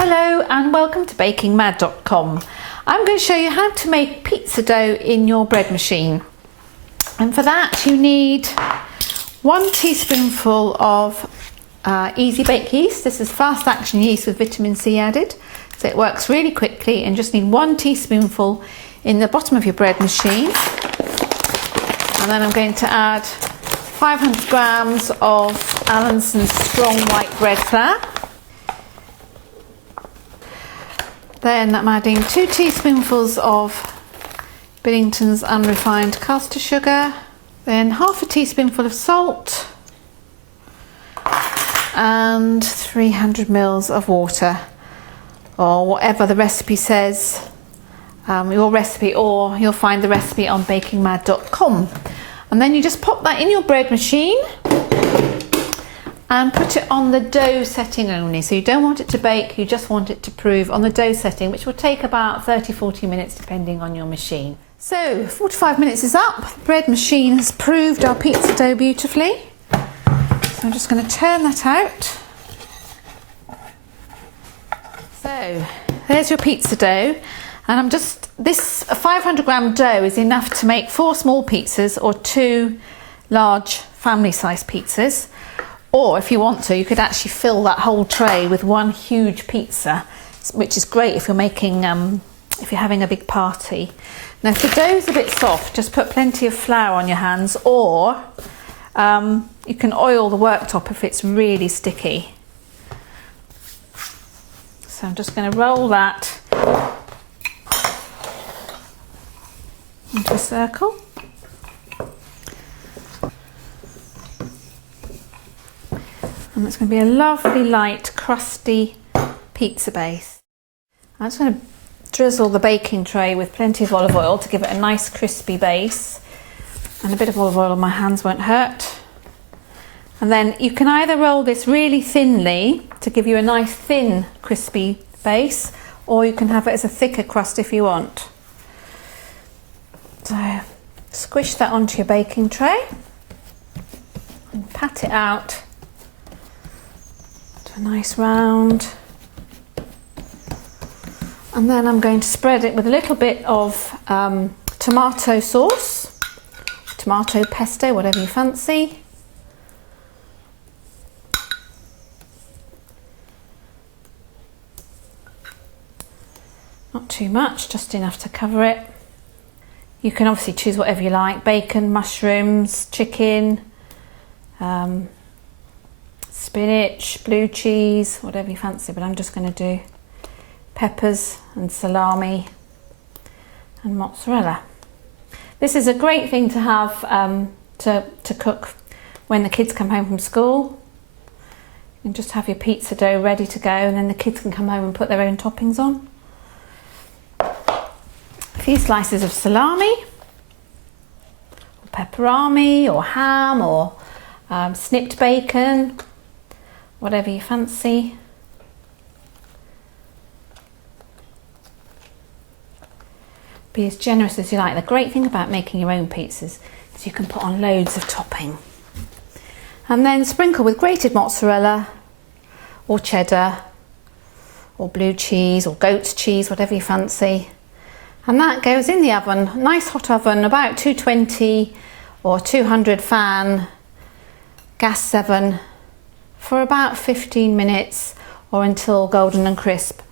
Hello and welcome to bakingmad.com. I'm going to show you how to make pizza dough in your bread machine. And for that you need 1 teaspoonful of easy bake yeast. This is fast action yeast with vitamin C added, so it works really quickly, and just need 1 teaspoonful in the bottom of your bread machine. And then I'm going to add 500 grams of Allinson strong white bread flour. Then I'm adding 2 teaspoonfuls of Billington's Unrefined caster sugar, then half a teaspoonful of salt and 300 mils of water, or whatever the recipe says, your recipe, or you'll find the recipe on bakingmad.com. And then you just pop that in your bread machine and put it on the dough setting only. So you don't want it to bake, you just want it to prove on the dough setting, which will take about 30-40 minutes depending on your machine. So 45 minutes is up. The bread machine has proved our pizza dough beautifully. So I'm just going to turn that out. So there's your pizza dough, and this 500 gram dough is enough to make 4 small pizzas or 2 large family size pizzas. Or if you want to, you could actually fill that whole tray with 1 huge pizza, which is great if you're making, if you're having a big party. Now, if the dough is a bit soft, just put plenty of flour on your hands, or you can oil the worktop if it's really sticky. So I'm just going to roll that into a circle. And it's going to be a lovely light crusty pizza base. I'm just going to drizzle the baking tray with plenty of olive oil to give it a nice crispy base, and a bit of olive oil on my hands won't hurt. And then you can either roll this really thinly to give you a nice thin crispy base, or you can have it as a thicker crust if you want. So squish that onto your baking tray and pat it out to a nice round. And then I'm going to spread it with a little bit of tomato sauce, tomato pesto, whatever you fancy. Not too much, just enough to cover it. You can obviously choose whatever you like: bacon, mushrooms, chicken, spinach, blue cheese, whatever you fancy, but I'm just going to do peppers and salami and mozzarella. This is a great thing to have to cook when the kids come home from school. You can just have your pizza dough ready to go, and then the kids can come home and put their own toppings on. A few slices of salami, or pepperami, or ham, or snipped bacon, whatever you fancy. Be as generous as you like. The great thing about making your own pizzas is you can put on loads of topping. And then sprinkle with grated mozzarella, or cheddar, or blue cheese, or goat's cheese, whatever you fancy. And that goes in the oven, nice hot oven, about 220 or 200 fan, gas 7, for about 15 minutes or until golden and crisp.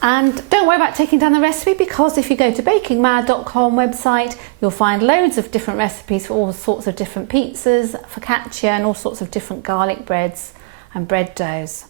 And don't worry about taking down the recipe, because if you go to bakingmad.com website, you'll find loads of different recipes for all sorts of different pizzas, focaccia, and all sorts of different garlic breads and bread doughs.